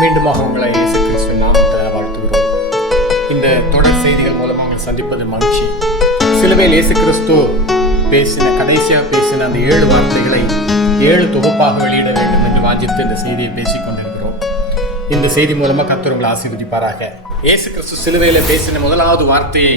மீண்டுமாக உங்களை இயேசு கிறிஸ்துவின் நாமத்தில் வாழ்த்துகிறோம். இந்த தொடர் செய்திகள் மூலமாக உங்களை சந்திப்பது மகிழ்ச்சி. சிலுவையில் இயேசு கிறிஸ்து கடைசியாக பேசின அந்த 7 வார்த்தைகளை 7 தொகுப்பாக வெளியிட வேண்டும் என்று வாஞ்சித்து இந்த செய்தியை பேசிக் கொண்டிருக்கிறோம். இந்த செய்தி மூலமாக கர்த்தர் உங்களை ஆசீர்வதிப்பாராக. இயேசு கிறிஸ்து சிலுவையில் பேசின முதலாவது வார்த்தையை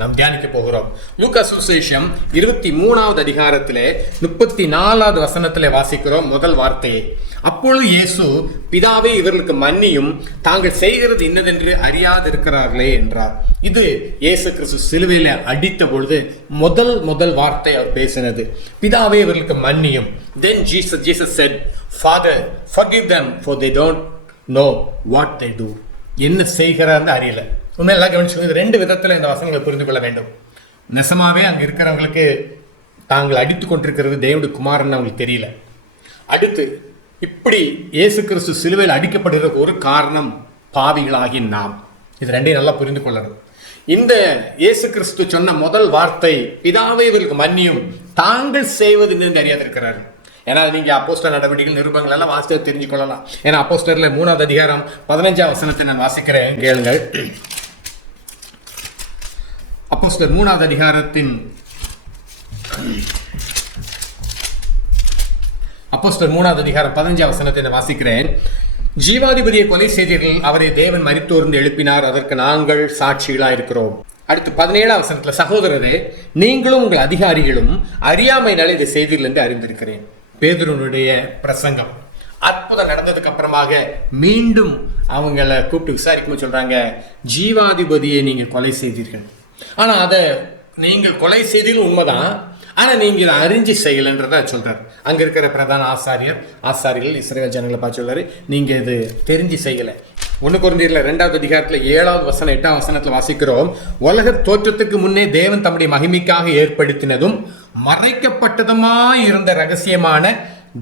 நாம் தியானிக்க போகிறோம். லூக்கா சுவிசேஷம் 23வது அதிகாரத்திலே 34வது வசனத்திலே வாசிக்கிறோம் முதல் வார்த்தையை. அப்பொழுது இயேசு, பிதாவே, இவர்களுக்கு மன்னியும், தாங்கள் செய்கிறது இன்னதென்று அறியாதிருக்கிறார்களே என்றார். இது இயேசு கிறிஸ்து சிலுவையில அடித்த பொழுது முதல் வார்த்தை அவர் பேசினது. பிதாவே, இவர்களுக்கு மன்னியும். Then Jesus said, Father, forgive them, for they don't know what they do. என்ன செய்கிறார்னு அறியல. உண்மையெல்லாம் கவனிச்சு 2 விதத்தில் இந்த வசனங்களை புரிந்து கொள்ள வேண்டும். நெசமாவே அங்கே இருக்கிறவங்களுக்கு தாங்கள் அடித்து கொண்டிருக்கிறது தேவனுடைய குமாரன் அவங்களுக்கு தெரியல. அடுத்து இப்படி இயேசு கிறிஸ்து சிலுவையில் அடிக்கப்படுகிறதுக்கு ஒரு காரணம் பாவிகளாகி நாம். இது 2ஐயும் நல்லா புரிந்து கொள்ளணும். இந்த இயேசு கிறிஸ்து சொன்ன முதல் வார்த்தை, பிதாவே, இவர்களுக்கு மன்னியும், தாங்கள் செய்வது என்று அறியாதிருக்கிறார்கள். ஏன்னா நீங்க அப்போஸ்தலர் நடவடிக்கைகள் நிருபங்கள் எல்லாம் வாசித்து தெரிஞ்சு கொள்ளலாம். ஏன்னா அப்போஸ்தலர்ல 3வது அதிகாரம் 15வது வசனத்தை நான் வாசிக்கிறேன், கேளுங்கள். அப்போஸ்தலர் 3வது அதிகாரத்தின் 15வது வசனத்தை நான் வாசிக்கிறேன். ஜீவாதிபதியை கொலை செய்தீர்கள், அவரை தேவன் மரித்தோர்ந்து எழுப்பினார், அதற்கு நாங்கள் சாட்சிகளாக இருக்கிறோம். அடுத்து 17வது வசனத்துல, சகோதரரே, நீங்களும் உங்கள் அதிகாரிகளும் அறியாமையினால இதை செய்தீர்கள் என்று அறிந்திருக்கிறேன். பேதுருனுடைய பிரசங்கம் அற்புதம் நடந்ததுக்கு அப்புறமாக மீண்டும் அவங்கள கூப்பிட்டு விசாரிக்கும் சொல்றாங்க, ஜீவாதிபதியை நீங்க கொலை செய்தீர்கள், ஆனா அதை நீங்கள் கொலை செய்தீர்கள் உண்மைதான், ஆனா நீங்க இதை அறிஞ்சு செய்யலன்றத சொல்றாரு. அங்க இருக்கிற பிரதான ஆசாரிகள் இஸ்ரவேல் ஜனங்களை பார்த்து சொல்றாரு, நீங்க இது தெரிஞ்சு செய்யல. 1 கொரிந்தியர்ல 2வது அதிகாரத்துல 7வது வசனம் 8வது வசனத்துல வாசிக்கிறோம், உலக தோற்றத்துக்கு முன்னே தேவன் தம்முடைய மகிமைக்காக ஏற்படுத்தினதும் மறைக்கப்பட்டதுமாய் இருந்த ரகசியமான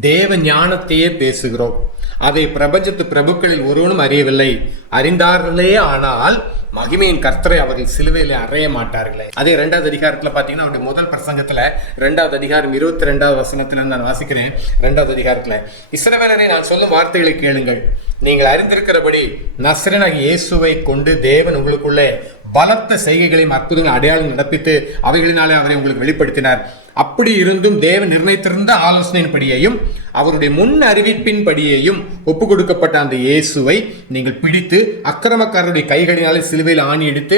தேவ ஞானத்தையே பேசுகிறோம். அதை பிரபஞ்சத்து பிரபுக்களில் ஒருவனும் அறியவில்லை, அறிந்தார்களே ஆனால் மகிமையின் கர்த்தரை அவர்கள் சிலுவையில அறைய மாட்டார்களே. அதே 2வது அதிகாரத்துல பாத்தீங்கன்னா அவருடைய முதல் பிரசங்கத்துல 2வது அதிகாரம் 22வது வசனத்துல நான் வாசிக்கிறேன். 2வது அதிகாரத்துல, இஸ்ரவேலரை, நான் சொல்லும் வார்த்தைகளை கேளுங்கள். நீங்கள் அறிந்திருக்கிறபடி நசரேயனாகிய இயேசுவை கொண்டு தேவன் உங்களுக்குள்ளே பலத்த செய்கைகளையும் அற்புதங்களை அடையாளம் நடப்பித்து அவைகளினாலே அவரை உங்களுக்கு வெளிப்படுத்தினார். அப்படி இருந்தும் தேவன் நிர்ணயித்திருந்த ஆலோசனையின்படியையும் அவருடைய முன் அறிவிப்பின் படியையும் ஒப்பு கொடுக்கப்பட்ட அந்த இயேசுவை நீங்கள் பிடித்து அக்கிரமக்காரருடைய கைகளினாலே சிலுவையில் ஆணி எடுத்து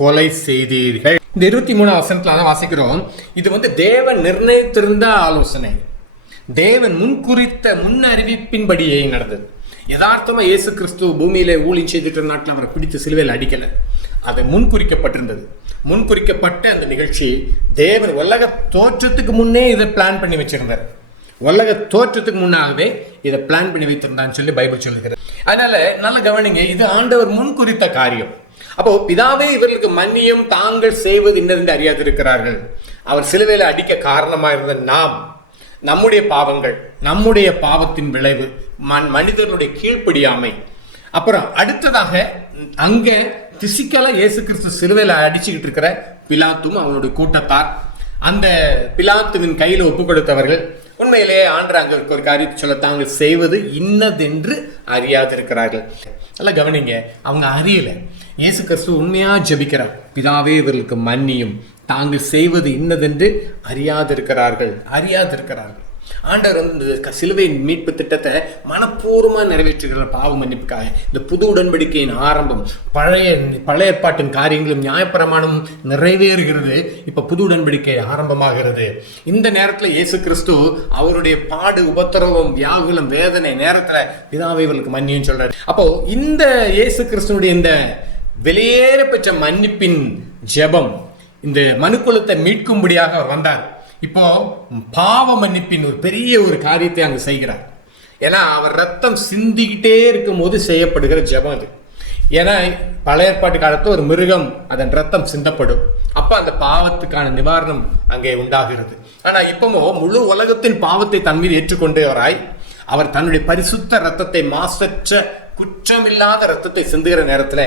கொலை செய்தீர்கள். இந்த 23வது வசனத்துல வாசிக்கிறோம், இது தேவன் நிர்ணயித்திருந்த ஆலோசனை, தேவன் முன்குறித்த முன் அறிவிப்பின் படியே நடந்தது. யதார்த்தமா இயேசு கிறிஸ்து பூமியிலே ஊழியம் செய்துட்டு நாட்டில் அவரை பிடித்து சிலுவையில் அடிக்கல, அதை முன்குறிக்கப்பட்டிருந்தது. முன்குறிக்கப்பட்ட அந்த நிகழ்ச்சி தேவன் உலக தோற்றத்துக்கு முன்னே இதை பிளான் பண்ணி வச்சிருந்தார். உலக தோற்றத்துக்கு முன்னாகவே இதை பிளான் பண்ணி வைத்திருந்தான்னு சொல்லி பைபிள் சொல்லுகிறது. அதனால நல்ல கவனிங்க, இது ஆண்டவர் முன்குறித்த காரியம். அப்போ பிதாவே, இவர்களுக்கு மன்னியும், தாங்கள் செய்வது இன்னதென்று அறியாதிருக்கிறார்கள். அவர் சிலுவையில் அடிக்க காரணமா இருந்த நாம், நம்முடைய பாவங்கள், நம்முடைய பாவத்தின் விளைவு, மனிதர்களுடைய கீழ்ப்படியாமை. அப்புறம் அடுத்ததாக அங்க பிசிக்கலா இயேசு கிறிஸ்து சிலுவையில அடிச்சுக்கிட்டு இருக்கிற பிலாத்தும் அவனுடைய கூட்டத்தார், அந்த பிலாத்துவின் கையில ஒப்பு கொடுத்தவர்கள் உண்மையிலேயே ஆண்டவராங்க ஒரு காரியத்தை சொல்ல, தாங்கள் செய்வது இன்னதென்று அறியாதிருக்கிறார்கள். நல்லா கவனிங்க, அவங்க அறியல. இயேசு கிறிஸ்து உண்மையா ஜெபிக்கிறார், பிதாவே, இவர்களுக்கு மன்னியும், தாங்கள் செய்வது இன்னதென்று அறியாதிருக்கிறார்கள். ஆண்டவர் இந்த சிலுவையின் மீட்பு திட்டத்தை மனப்பூர்வமாக நிறைவேற்றுகிற பாவ மன்னிப்புக்காக இந்த புது உடன்படிக்கையின் ஆரம்பம், பழைய ஏற்பாட்டின் காரியங்களும் நியாயப்பிரமாணமும் நிறைவேறுகிறது. இப்ப புது உடன்படிக்கை ஆரம்பமாகிறது. இந்த நேரத்தில் இயேசு கிறிஸ்து அவருடைய பாடு, உபத்திரவம், வியாகுலம், வேதனை நேரத்துல பிதாவே, இவர்களுக்கு மன்னியும் சொல்றாரு. அப்போ இந்த இயேசு கிறிஸ்துனுடைய இந்த வெளியேற பெற்ற மன்னிப்பின் ஜெபம் இந்த மனுக்குலத்தை மீட்கும்படியாக அவர் வந்தார். இப்போ பாவ மன்னிப்பின் ஒரு பெரிய ஒரு காரியத்தை அங்கு செய்கிறார். ஏன்னா அவர் ரத்தம் சிந்திக்கிட்டே இருக்கும் போது செய்யப்படுகிற ஜெபம் அது. ஏன்னா பழைய ஏற்பாட்டு காலத்துல ஒரு மிருகம் அதன் ரத்தம் சிந்தப்படும், அப்ப அந்த பாவத்துக்கான நிவாரணம் அங்கே உண்டாகிறது. ஆனா இப்பமோ முழு உலகத்தின் பாவத்தை தன் மீது ஏற்றுக்கொண்டவராய் அவர் தன்னுடைய பரிசுத்த ரத்தத்தை மாசற்ற குற்றமில்லாத ரத்தத்தை சிந்துகிற நேரத்துல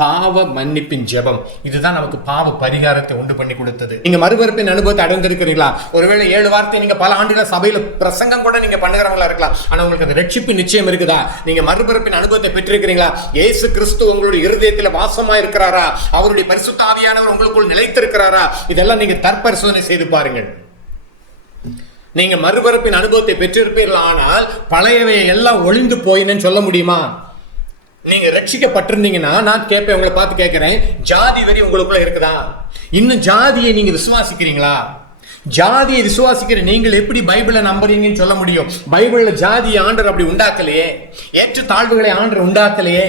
பாவ மன்னிப்பின் ஜெபம், இதுதான் நமக்கு பாவ பரிகாரத்தை உண்டு பண்ணி கொடுத்தது. நீங்க மறுபிறப்பின் அனுபவத்தை அடைந்திருக்கிறீங்களா? ஒருவேளை 7 வார்த்தை நீங்க பல ஆண்டுகள சபையில பிரசங்கம் கூட நீங்க பண்ணுகிறவங்களா இருக்கலாம். ஆனா உங்களுக்கு அந்த ரட்சிப்பு நிச்சயம் இருக்குதா? நீங்க மறுபிறப்பின் அனுபவத்தை பெற்றிருக்கிறீங்களா? இயேசு கிறிஸ்து உங்களுடைய இருதயத்தில் வாசமா இருக்கிறாரா? அவருடைய பரிசுத்த ஆவியானவர் உங்களுக்குள் நிலைத்திருக்கிறாரா? இதெல்லாம் நீங்க தற்பரிசோதனை செய்து பாருங்கள். நீங்க மறுபிறப்பின் அனுபவத்தை பெற்றிருப்பீர்கள், ஆனால் பழையவை எல்லாம் ஒளிந்து போயின்னு சொல்ல முடியுமா? நீங்க ரட்சிக்கப்பட்டிருந்தீங்கன்னா நான் கேட்பேன், உங்களை பார்த்து கேட்கிறேன், ஜாதி வெறி உங்களுக்குள்ள இருக்குதா? இன்னும் ஜாதியை நீங்க விசுவாசிக்கிறீங்களா? ஜாதியை விசுவாசிக்கிற நீங்கள் எப்படி பைபிளை நம்புறீங்கன்னு சொல்ல முடியும்? பைபிள்ல ஜாதியை ஆண்டவர் அப்படி உண்டாக்கலையே, ஏற்ற தாழ்வுகளை ஆண்டவர் உண்டாக்கலையே.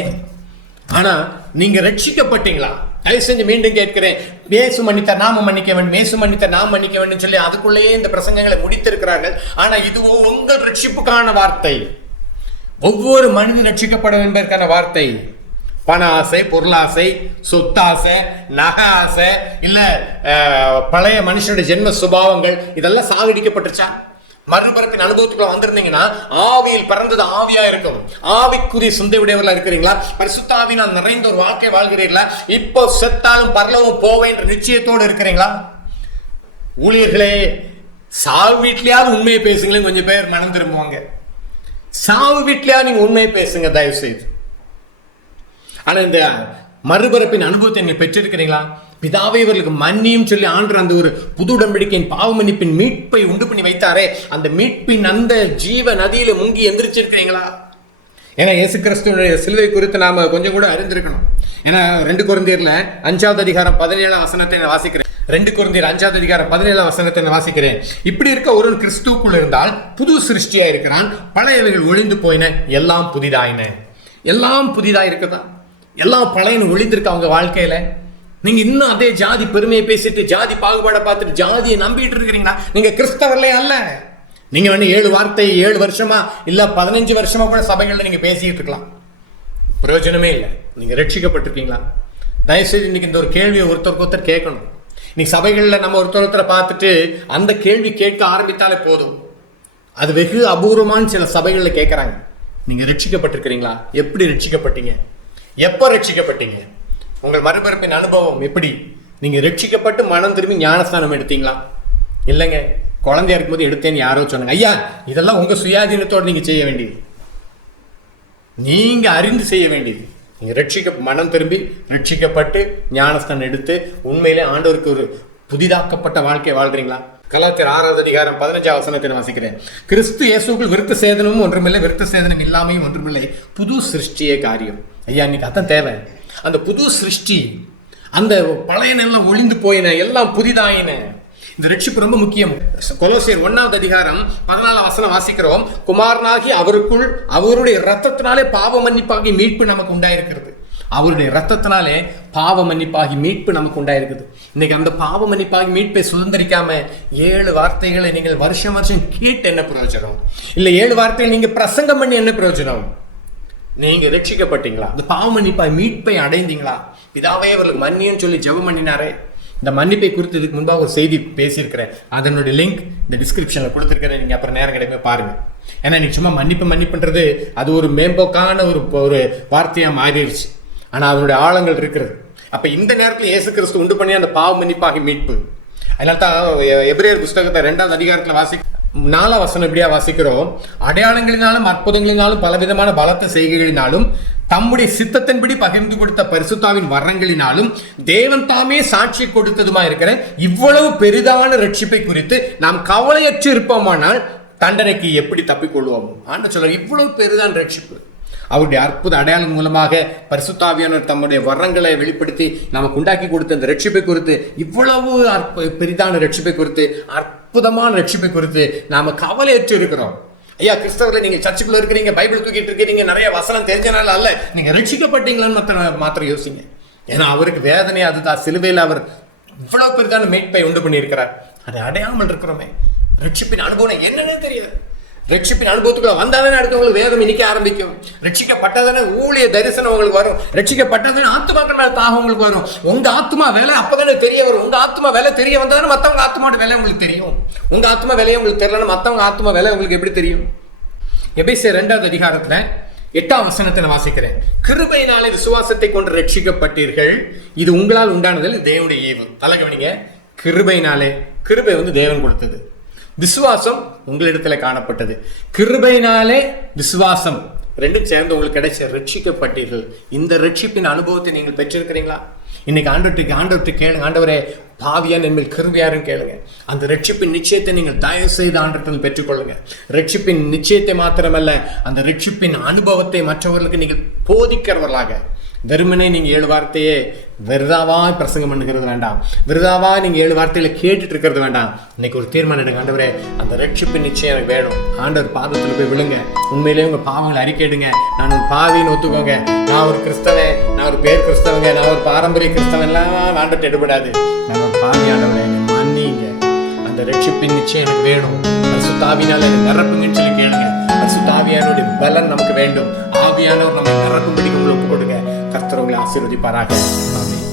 ஆனா நீங்க ரட்சிக்கப்பட்டீங்களா? தயவு செஞ்சு மீண்டும் கேட்கிறேன், இயேசு மன்னித்த நாம மன்னிக்க வேண்டும், இயேசு மன்னித்த நாம் மன்னிக்க வேண்டும் சொல்லி அதுக்குள்ளேயே இந்த பிரசங்கங்களை முடித்திருக்கிறார்கள். ஆனா இதுவோ உங்கள் ரட்சிப்புக்கான வார்த்தை. ஒவ்வொரு மனிதன் ரட்சிக்கப்பட என்பதற்கான வார்த்தை. பண ஆசை, பொருளாசை, சொத்தாசை, நக ஆசை, இல்ல பழைய மனுஷனுடைய ஜென்ம சுபாவங்கள் இதெல்லாம் சாகடிக்கப்பட்டுச்சா? மறுபிறப்பின் அனுபவத்துக்குள்ள வந்திருந்தீங்கன்னா ஆவியில் பிறந்தது ஆவியா இருக்கும். ஆவிக்குரிய சிந்தை உடையவர்களா இருக்கிறீங்களா? பரிசுத்த ஆவியினால் நிறைந்த ஒரு வாழ்க்கை வாழ்கிறீர்களா? இப்போ செத்தாலும் பரலோகம் போவேன் என்ற நிச்சயத்தோடு இருக்கிறீங்களா? ஊழியர்களே, சாவு வீட்லயாவது உண்மையை பேசுங்களேன். கொஞ்சம் பேர் மனம் திரும்புவாங்க. சாவு வீட்லயா நீங்க உண்மையை பேசுங்க தயவு செய்து. ஆனா இந்த மறுபிறப்பின் அனுபவத்தை நீங்க பெற்றிருக்கிறீங்களா? பிதாவே இவர்களுக்கு மன்னியும் சொல்லி ஆண்டவர் அந்த ஒரு புது உடன்படிக்கையின் பாவ மன்னிப்பின் மீட்பை உண்டு பண்ணி வைத்தாரே, அந்த மீட்பின் அந்த ஜீவ நதியில முங்கி எந்திரிச்சிருக்கிறீங்களா? ஏன்னா இயேசு கிறிஸ்துவினுடைய சிலுவை குறித்து நாம கொஞ்சம் கூட அறிந்திருக்கணும். ஏன்னா 2 கொரிந்தியர்ல 5வது அதிகாரம் 17 வசனத்தை நான் வாசிக்கிறேன். 2 கொரிந்தியர் 5வது அதிகாரம் 17 வசனத்தை நான் வாசிக்கிறேன். இப்படி இருக்க ஒரு கிறிஸ்துவுக்குள் இருந்தால் புது சிருஷ்டியா இருக்கிறான், பழையவைகள் ஒளிந்து போயின, எல்லாம் புதிதாயின. எல்லாம் புதிதா இருக்குதா? எல்லாம் பழையன்னு ஒளிந்திருக்க அவங்க வாழ்க்கையில? நீங்க இன்னும் அதே ஜாதி பெருமையை பேசிட்டு, ஜாதி பாகுபாடை பார்த்துட்டு ஜாதியை நம்பிட்டு இருக்கிறீங்களா? நீங்க கிறிஸ்தவர்களே அல்ல. நீங்க 7 வார்த்தை 7 வருஷமா இல்ல 15 வருஷமா கூட சபைகள்ல நீங்க பேசிட்டு இருக்கலாம், பிரயோஜனமே இல்லை. நீங்க ரட்சிக்கப்பட்டிருக்கீங்களா? தயவுசெய்து இன்னைக்கு இந்த ஒரு கேள்வியை ஒருத்தருக்கு ஒருத்தர் கேட்கணும். இன்னைக்கு சபைகள்ல நம்ம ஒருத்தரை பார்த்துட்டு அந்த கேள்வி கேட்க ஆரம்பித்தாலே போதும். அது வெகு அபூர்வமான சில சபைகள்ல கேட்கறாங்க, நீங்க ரட்சிக்கப்பட்டிருக்கிறீங்களா? எப்படி ரட்சிக்கப்பட்டீங்க? எப்ப ரட்சிக்கப்பட்டீங்க? உங்கள் மறுபிறப்பின் அனுபவம் எப்படி? நீங்க ரட்சிக்கப்பட்டு மனம் திரும்பி ஞானஸ்தானம் எடுத்தீங்களா? இல்லைங்க, குழந்தையா இருக்கும்போது எடுத்தேன்னு யாரோ சொன்னாங்க. ஐயா, இதெல்லாம் உங்க சுயாதீனத்தோடு நீங்க செய்ய வேண்டியது, நீங்க அறிந்து செய்ய வேண்டியது. நீங்க மனம் திரும்பி ரட்சிக்கப்பட்டு ஞானஸ்தானம் எடுத்து உண்மையிலே ஆண்டவருக்கு ஒரு புதிதாக்கப்பட்ட வாழ்க்கையை வாழ்றீங்களா? கலாத்தியர் 6வது அதிகாரம் 15வது வசனத்தை வாசிக்கிறேன். கிறிஸ்து இயேசுக்குள் விருத்த சேதனமும் ஒன்றுமில்லை, விருத்த சேதனம் இல்லாமையும் ஒன்றுமில்லை, புது சிருஷ்டியே காரியம். ஐயா, இன்னைக்கு அதான் தேவை. அந்த புது சிருஷ்டி, அந்த பழைய எல்லாம் ஒளிந்து போயின, எல்லாம் புதிதாயின. இந்த ரட்சிப்பு ரொம்ப முக்கியம். கொலோசியர் 1வது அதிகாரம் 14வது வசனம் வாசிக்கிறோம். குமாரனாகி அவருக்குள் அவருடைய இரத்தத்தினாலே பாவ மன்னிப்பாகி மீட்பு நமக்கு உண்டாயிருக்கிறது. அவருடைய இரத்தத்தினாலே பாவ மன்னிப்பாகி மீட்பு நமக்கு உண்டாயிருக்குது. இன்னைக்கு அந்த பாவ மன்னிப்பாகி மீட்பை சுதந்திரிக்காம 7 வார்த்தைகளை நீங்கள் வருஷம் கேட்டு என்ன பிரயோஜனம்? இல்ல 7 வார்த்தைகள் நீங்க பிரசங்கம் பண்ணி என்ன பிரயோஜனம்? நீங்க ரட்சிக்கப்பட்டீங்களா? இந்த பாவ மன்னிப்பாய் மீட்பை அடைந்தீங்களா? பிதாவே அவர்களுக்கு மன்னியும் சொல்லி ஜெபம் பண்ணினாரே. இந்த மன்னிப்பை குறித்து இதுக்கு முன்பாக ஒரு செய்தி பேசியிருக்கிறேன், அதனுடைய லிங்க் இந்த டிஸ்கிரிப்ஷன்ல கொடுத்துருக்கிறேன். நீங்க அப்புறம் நேரம் கிடைக்குமே பாருங்க. ஏன்னா நீங்க சும்மா மன்னிப்புன்றது அது ஒரு மேம்போக்கான ஒரு வார்த்தையா மாறிடுச்சு. ஆனா அதனுடைய ஆழங்கள் இருக்கிறது. அப்ப இந்த நேரத்தில் இயேசு கிறிஸ்து உண்டு பண்ணி அந்த பாவ மன்னிப்பாகி மீட்பு. அதனால தான் எபிரேயர் புஸ்தகத்தை 2வது அதிகாரத்துல 4வது வசனம் இப்படியா வாசிக்கிறோம். அடையாளங்களினாலும் அற்புதங்களினாலும் பலவிதமான பலத்த செய்கைகளினாலும் தம்முடைய சித்தத்தின்படி பகிர்ந்து கொடுத்த பரிசுத்தாவின் வரங்களினாலும் தேவன் தாமே சாட்சி கொடுத்ததுமா இருக்கிற இவ்வளவு பெரிதான ரட்சிப்பை குறித்து நாம் கவலையற்று இருப்போமானால் தண்டனைக்கு எப்படி தப்பிக்கொள்வோம்? ஆண்டவர் சொல்றார், இவ்வளவு பெரிதான ரட்சிப்பு. அவருடைய அற்புத அடையாளம் மூலமாக பரிசுத்தாவியானவர் தம்முடைய வரங்களை வெளிப்படுத்தி நமக்கு உண்டாக்கி கொடுத்த இந்த ரட்சிப்பை குறித்து, இவ்வளவு பெரிதான ரட்சிப்பை குறித்து, அற்புதமான ரட்சிப்பை குறித்து நாம கவலையற்று இருக்கிறோம். ஐயா, கிறிஸ்தவர்கள் நீங்க சர்ச்சுக்குள்ள இருக்கிறீங்க, பைபிள் தூக்கிட்டு இருக்கிறீங்க, நிறைய வசனம் தெரிஞ்சனால அல்ல, நீங்க ரட்சிக்கப்பட்டீங்களான்னு மாத்திரம் யோசிங்க. ஏன்னா அவருக்கு வேதனை அதுதான். சிலுவையில் அவர் இவ்வளவு பெரிதான மீட்பை உண்டு பண்ணி இருக்கிறார். அதை அடையாமல் இருக்கிறோமே. ரட்சிப்பின் அனுபவம் என்னன்னே தெரியாது. ரட்சிப்பின் அனுபவத்துக்குள்ள வந்தாதானே அடுத்தவங்களுக்கு வேதம் இனிக்க ஆரம்பிக்கும். ரட்சிக்கப்பட்டதானே ஊழிய தரிசனம் உங்களுக்கு வரும். ரட்சிக்கப்பட்டதானே ஆத்மாக்கள் மேல தாகம் உங்களுக்கு வரும். உங்க ஆத்மா வேலை அப்பதானே தெரிய வரும். உங்க ஆத்மா வேலை தெரிய வந்தாதானே மற்றவங்க ஆத்மாவோட வேலை உங்களுக்கு தெரியும். உங்க ஆத்மா வேலையை உங்களுக்கு தெரியலன்னா மற்றவங்க ஆத்மா வேலை உங்களுக்கு எப்படி தெரியும்? எபேசியர் 2வது அதிகாரத்துல 8ஆம் வசனத்தை நான் வாசிக்கிறேன். கிருபையினாலே விசுவாசத்தை கொண்டு ரட்சிக்கப்பட்டீர்கள், இது உங்களால் உண்டானதில் தேவனுடைய ஈவு. தலைகவனிங்க, கிருபையினாலே, கிருபை தேவன் கொடுத்தது, விசுவாசம் உங்களிடத்துல காணப்பட்டது. கிருபையினாலே விசுவாசம் ரெண்டும் சேர்ந்து உங்களுக்கு கிடைச்ச ரட்சிக்கப்பட்டீர்கள். இந்த ரட்சிப்பின் அனுபவத்தை நீங்கள் பெற்றிருக்கிறீங்களா? இன்னைக்கு ஆண்டவர்கிட்ட கேளுங்க, ஆண்டவரே பாவியான் என்மேல் கிருபையாருன்னு கேளுங்க. அந்த ரட்சிப்பின் நிச்சயத்தை நீங்கள் தயவு செய்து ஆண்டவரிடத்தில் பெற்றுக்கொள்ளுங்க. ரட்சிப்பின் நிச்சயத்தை மாத்திரமல்ல, அந்த ரட்சிப்பின் அனுபவத்தை மற்றவர்களுக்கு நீங்கள் போதிக்கிறவர்களாக. வெறுமனே நீங்க 7 வார்த்தையே விருதாவாய் பிரசங்கம் பண்ணுகிறது வேண்டாம், விருதாவாய் நீங்க 7 வார்த்தையில கேட்டுட்டு இருக்கிறது வேண்டாம். இன்னைக்கு ஒரு தீர்மானம் எடுங்க, ஆண்டவரே அந்த ரட்சிப்பின் நிச்சயம் எனக்கு வேணும். ஆண்டவர் பாதத்தில் போய் விழுங்க, உண்மையிலேயே உங்க பாவங்களை அறிக்கையிடுங்க. நான் ஒரு பாவின்னு ஒத்துக்கோங்க, நான் ஒரு கிறிஸ்தவன், நான் ஒரு பேர் கிறிஸ்தவங்க, நான் ஒரு பாரம்பரிய கிறிஸ்தவன் எல்லாம் ஆண்டவர்கிட்ட எடுபடாது. நான் ஒரு பாவி, ஆண்டவரே மன்னிங்க, அந்த ரட்சிப்பின் நிச்சயம் எனக்கு வேணும், பரிசுத்த ஆவியினால எனக்கு நிரப்புங்கன்னு சொல்லி கேளுங்க. பரிசுத்த ஆவியானுடைய பலன் நமக்கு வேண்டும். ஆவியானவர் நம்மை நிரப்பும்படி உங்களுக்கு ஒப்பு கொடுங்க. கர்த்தர் உங்களை ஆசீர்வதிப்பாராக. ஆமென்.